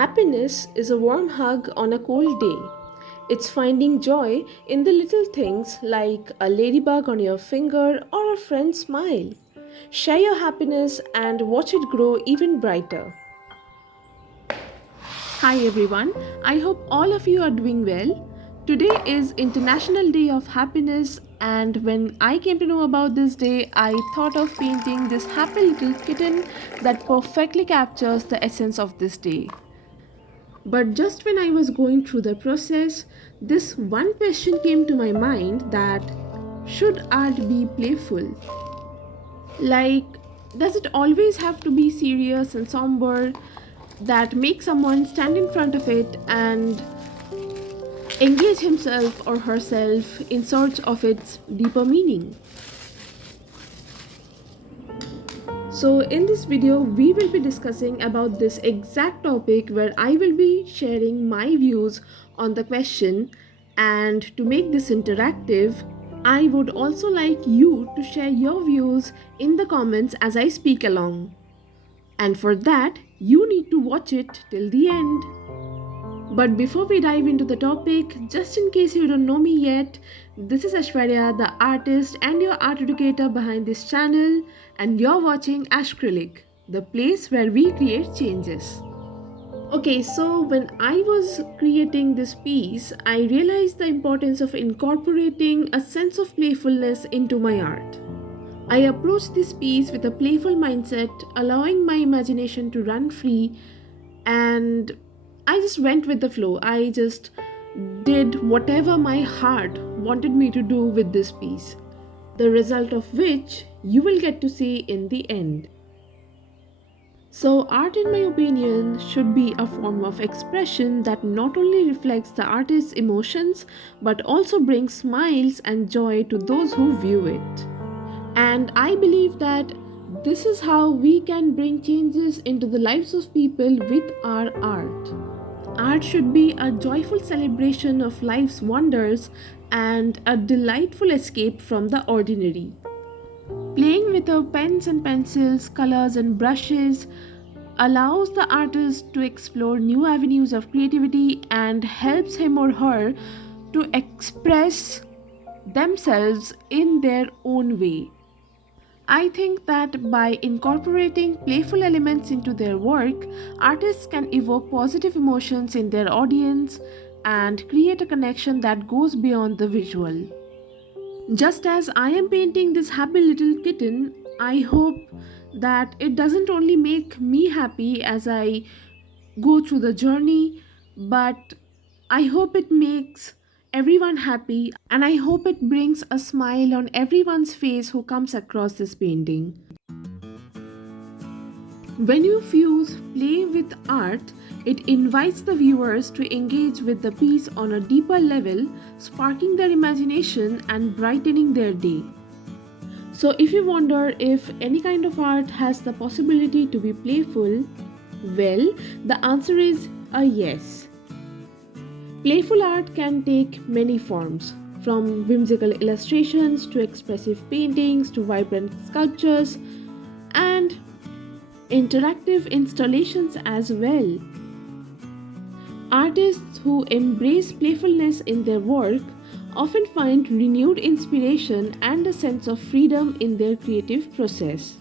Happiness is a warm hug on a cold day. It's finding joy in the little things like a ladybug on your finger or a friend's smile. Share your happiness and watch it grow even brighter. Hi everyone, I hope all of you are doing well. Today is International Day of Happiness, and when I came to know about this day, I thought of painting this happy little kitten that perfectly captures the essence of this day. But just when I was going through the process, this one question came to my mind that should art be playful? Like, does it always have to be serious and somber that makes someone stand in front of it and engage himself or herself in search of its deeper meaning? So in this video, we will be discussing about this exact topic where I will be sharing my views on the question, and to make this interactive, I would also like you to share your views in the comments as I speak along. And for that, you need to watch it till the end. But before we dive into the topic, just in case you don't know me yet, this is Aishwarya, the artist and your art educator behind this channel, and you're watching Acrylic, the place where we create changes. Okay, so when I was creating this piece, I realized the importance of incorporating a sense of playfulness into my art. I approached this piece with a playful mindset, allowing my imagination to run free, and I just went with the flow. I just did whatever my heart wanted me to do with this piece, the result of which you will get to see in the end. So, art, in my opinion, should be a form of expression that not only reflects the artist's emotions but also brings smiles and joy to those who view it. And I believe that this is how we can bring changes into the lives of people with our art. Art should be a joyful celebration of life's wonders and a delightful escape from the ordinary. Playing with our pens and pencils, colors and brushes allows the artist to explore new avenues of creativity and helps him or her to express themselves in their own way. I think that by incorporating playful elements into their work, artists can evoke positive emotions in their audience and create a connection that goes beyond the visual. Just as I am painting this happy little kitten, I hope that it doesn't only make me happy as I go through the journey, but I hope it makes everyone happy, and I hope it brings a smile on everyone's face who comes across this painting. When you fuse play with art, it invites the viewers to engage with the piece on a deeper level, sparking their imagination and brightening their day. So if you wonder if any kind of art has the possibility to be playful, well, the answer is a yes. Playful art can take many forms, from whimsical illustrations to expressive paintings to vibrant sculptures and interactive installations as well. Artists who embrace playfulness in their work often find renewed inspiration and a sense of freedom in their creative process.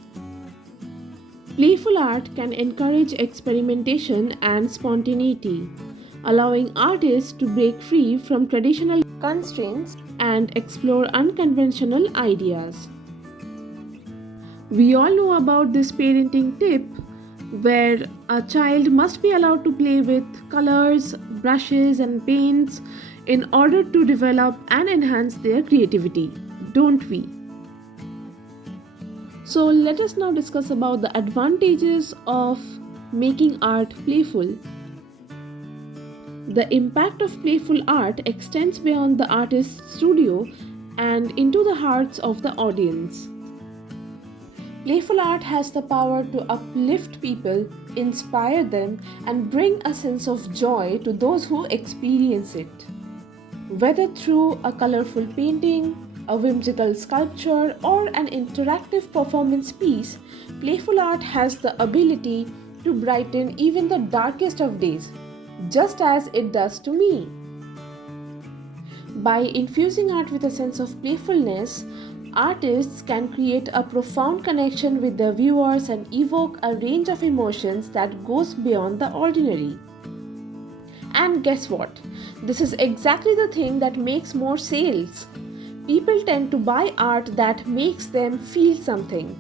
Playful art can encourage experimentation and spontaneity, allowing artists to break free from traditional constraints and explore unconventional ideas. We all know about this parenting tip where a child must be allowed to play with colors, brushes, and paints in order to develop and enhance their creativity, don't we? So let us now discuss about the advantages of making art playful. The impact of playful art extends beyond the artist's studio and into the hearts of the audience. Playful art has the power to uplift people, inspire them, and bring a sense of joy to those who experience it. Whether through a colorful painting, a whimsical sculpture, or an interactive performance piece, playful art has the ability to brighten even the darkest of days, just as it does to me. By infusing art with a sense of playfulness, artists can create a profound connection with their viewers and evoke a range of emotions that goes beyond the ordinary. And guess what? This is exactly the thing that makes more sales. People tend to buy art that makes them feel something.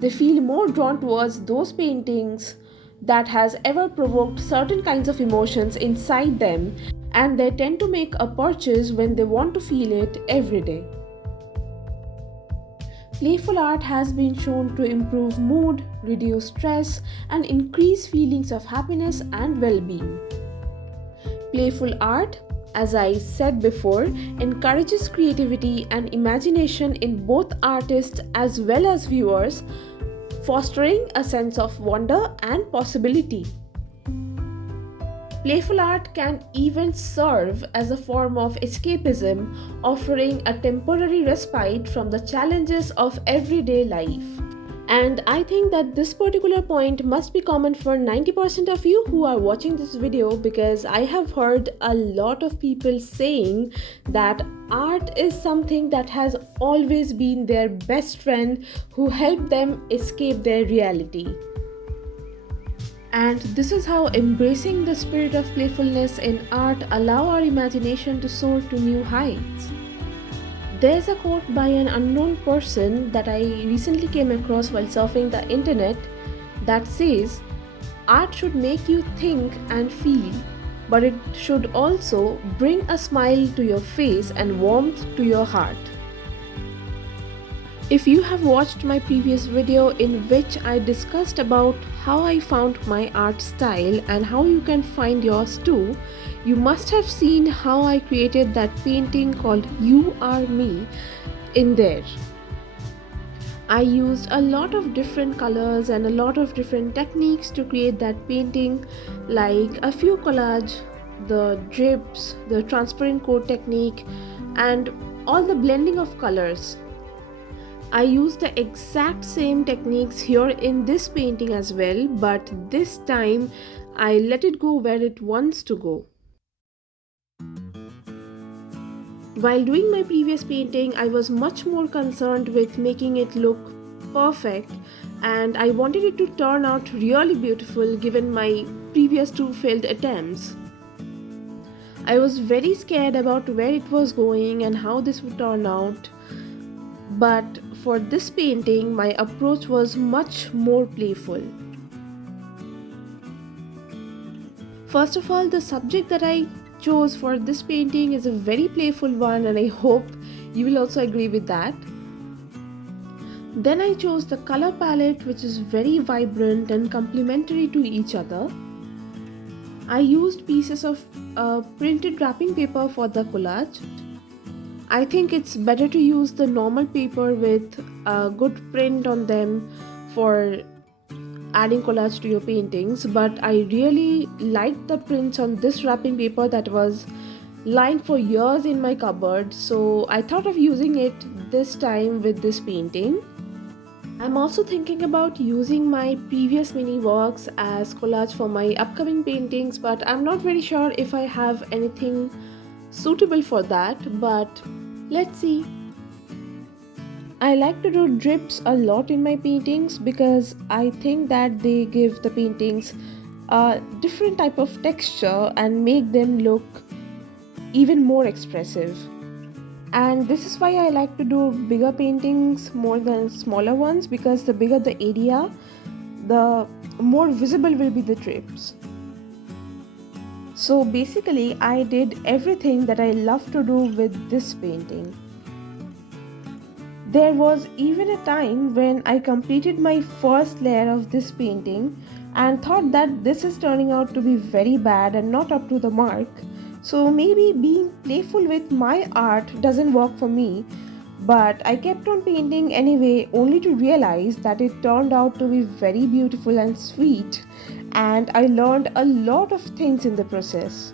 They feel more drawn towards those paintings that has ever provoked certain kinds of emotions inside them, and they tend to make a purchase when they want to feel it every day. Playful art has been shown to improve mood, reduce stress, and increase feelings of happiness and well-being. Playful art, as I said before, encourages creativity and imagination in both artists as well as viewers, fostering a sense of wonder and possibility. Playful art can even serve as a form of escapism, offering a temporary respite from the challenges of everyday life. And I think that this particular point must be common for 90% of you who are watching this video, because I have heard a lot of people saying that art is something that has always been their best friend who helped them escape their reality. And this is how embracing the spirit of playfulness in art allow our imagination to soar to new heights. There's a quote by an unknown person that I recently came across while surfing the internet that says, "Art should make you think and feel, but it should also bring a smile to your face and warmth to your heart." If you have watched my previous video in which I discussed about how I found my art style and how you can find yours too, you must have seen how I created that painting called You Are Me in there. I used a lot of different colors and a lot of different techniques to create that painting, like a few collage, the drips, the transparent coat technique, and all the blending of colors. I used the exact same techniques here in this painting as well, but this time I let it go where it wants to go. While doing my previous painting, I was much more concerned with making it look perfect, and I wanted it to turn out really beautiful given my previous two failed attempts. I was very scared about where it was going and how this would turn out. But for this painting, my approach was much more playful. First of all, the subject that I chose for this painting is a very playful one, and I hope you will also agree with that. Then I chose the color palette, which is very vibrant and complementary to each other. I used pieces of printed wrapping paper for the collage. I think it's better to use the normal paper with a good print on them for adding collage to your paintings, but I really liked the prints on this wrapping paper that was lying for years in my cupboard, so I thought of using it this time with this painting. I'm also thinking about using my previous mini works as collage for my upcoming paintings, but I'm not very sure if I have anything suitable for that, but let's see. I like to do drips a lot in my paintings because I think that they give the paintings a different type of texture and make them look even more expressive. And this is why I like to do bigger paintings more than smaller ones, because the bigger the area, the more visible will be the drips. So basically, I did everything that I love to do with this painting. There was even a time when I completed my first layer of this painting and thought that this is turning out to be very bad and not up to the mark. So maybe being playful with my art doesn't work for me, but I kept on painting anyway, only to realize that it turned out to be very beautiful and sweet, and I learned a lot of things in the process.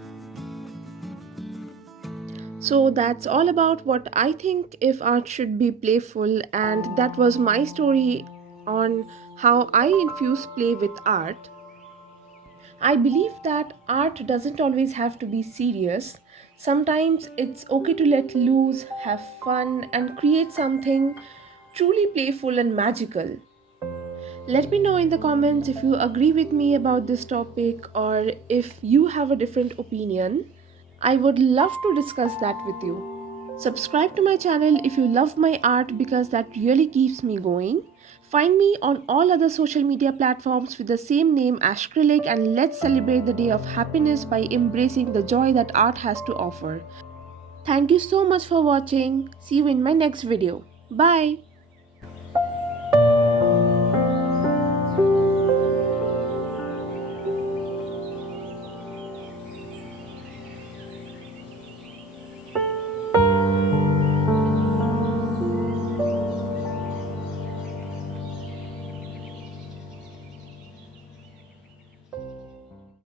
So that's all about what I think if art should be playful, and that was my story on how I infuse play with art. I believe that art doesn't always have to be serious. Sometimes it's okay to let loose, have fun, and create something truly playful and magical. Let me know in the comments if you agree with me about this topic or if you have a different opinion. I would love to discuss that with you. Subscribe to my channel if you love my art because that really keeps me going. Find me on all other social media platforms with the same name Acrylic, and let's celebrate the day of happiness by embracing the joy that art has to offer. Thank you so much for watching. See you in my next video. Bye.